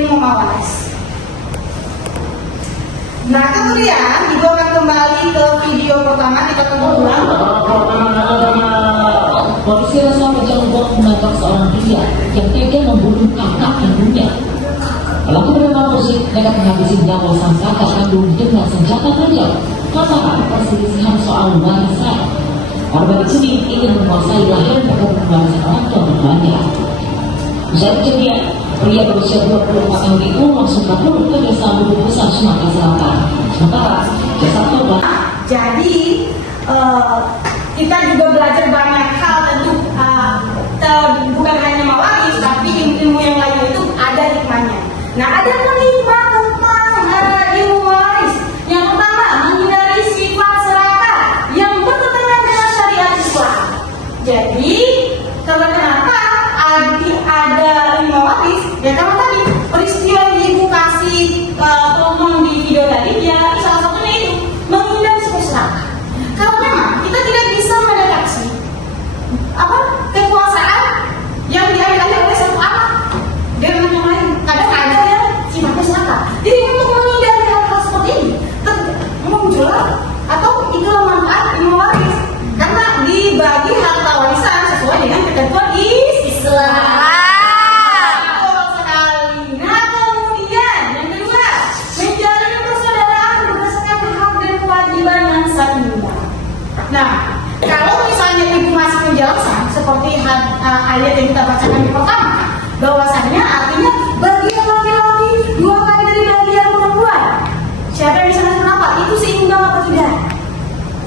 ilmu mawaris. Nah, kemudian Ibu akan kembali ke video pertama, kita ulang. Polisi rasa mencoba menangkap seorang pria yang tega membunuh kakak kandungnya. Pelaku bernama Musik nekat menghabisi nyawa sang kakak kandung dengan senjata tajam lantaran perselisihan soal warisan. Korban ini ingin menguasai lahan bekas warisan orang tua mertuanya. Usai kejadian, pria berusia 24 tahun itu langsung kabur ke desa Lubuk Besar, Sumatera Selatan. Sementara jasad korban. Jadi kita juga belajar banyak hal tentu, bukan hanya mawaris, tapi ilmu yang lain itu ada hikmahnya. Nah, ada hikmah tentang ilmu mawaris. Yang pertama, menghindari sifat serakah yang bertentangan dengan syariat Islam. Jadi, kalau kenapa ada ilmu mawaris? Ya karena tadi peristiwa yang Ibu kasih ngomong di video tadi, ya salah satunya itu menghindari sifat serakah. Kalau memang kita tidak bisa mendeteksi kekuasaan yang diambil oleh satu anak dengan yang lain, kadang ada yang sifatnya serakah. Jadi untuk menghindari hal-hal seperti ini, muncul atau itulah manfaat ilmu waris, karena dibagi harta warisan sesuai dengan ketentuan Islam. Betul sekali. Nah, kemudian yang kedua, menjalin persaudaraan berdasarkan hak dan kewajiban yang seimbang. Nah, kalau misalnya Ibu masih menjelaskan seperti ayat yang kita bacakan di pertama, bahwasannya artinya bagian laki-laki 2 kali dari bagian perempuan. Siapa yang bisa ngasih kenapa? Itu seimbang atau tidak?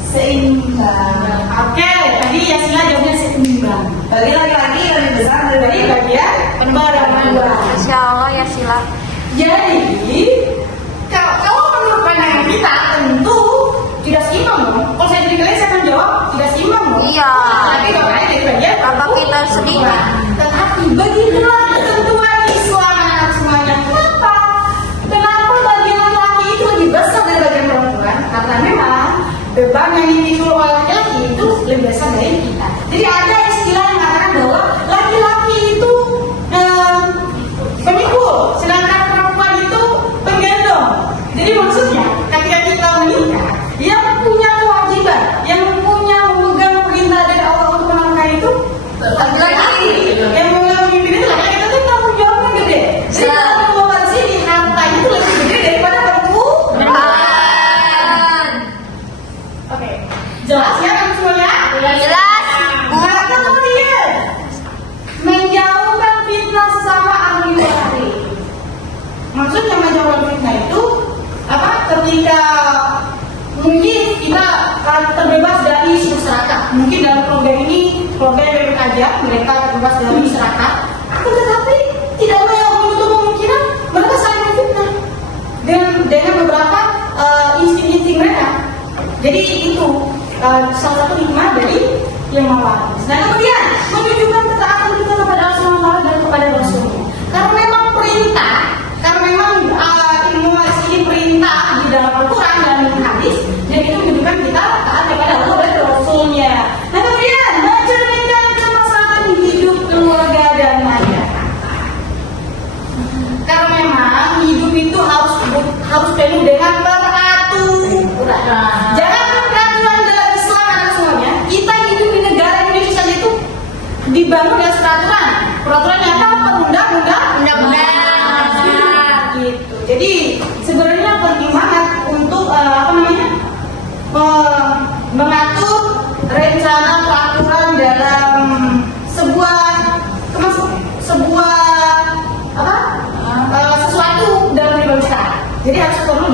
Seimbang. Oke, tadi Yasila jawabnya seimbang. Bagi laki-laki lebih besar dari bagian perempuan. Insya Allah ya Sila. Jadi, kalau menurut pandangan kita tentu tidak seimbang dong. Kalau saya jadi kalian, saya akan jawab tidak seimbang dong. Iya. Tapi bapaknya jadi bagian Bapak kita sedikit. Tetapi begitulah ketentuan Islam, anak semuanya. Kenapa bagian laki-laki itu lebih besar dari bagian perempuan? Karena memang beban yang dimikul oleh laki-laki itu lebih besar dari kita. Jadi ada istilah yang mengatakan bahwa laki-laki itu pemikul, sedangkan perempuan itu penggendong. Jadi maksudnya ketika kita menikah, yang punya kewajiban, yang punya memegang perintah dari Allah untuk menafkahi itu laki-laki. Yang memimpin itu laki-laki, kita tuh tanggung jawabnya gede. Jadi kalau membawa di sini, harta itu lebih gede daripada perempuan. Oke, jelas ya kan semuanya? Jelas. Nah, kemudian menjauhkan fitnah sesama ahli waris. Maksudnya menjauhkan fitnah itu apa? Ketika mungkin kita terbebas dari masyarakat. Mungkin dalam keluarga ini, keluarga yang baik aja, mereka terbebas dari masyarakat. Tetapi tidak menutup kemungkinan mereka saling memfitnah dengan beberapa insting-insting mereka. Jadi itu salah satu hikmah dari yang mawaris. Nah, kemudian menunjukkan ketaatan kita kepada Allah dan kepada Rasulnya. Karena memang perintah, karena memang ilmu waris ini perintah di dalam Al-Quran dan hadis, dan itu menunjukkan kita taat kepada Allah dan Rasulnya. Nah, kemudian mencerminkan kemaslahatan hidup keluarga dan masyarakat. Karena memang hidup itu harus penuh dengan peraturan. Jangan peraturan dalam Islam anak semuanya. Kita hidup di negara Indonesia itu dibangun dengan peraturan. Peraturannya apa? Undang-undang. Gitu. Jadi sebenarnya penting banget untuk mengatur rencana peraturan dalam sesuatu dalam hidup kita. Jadi harus perlu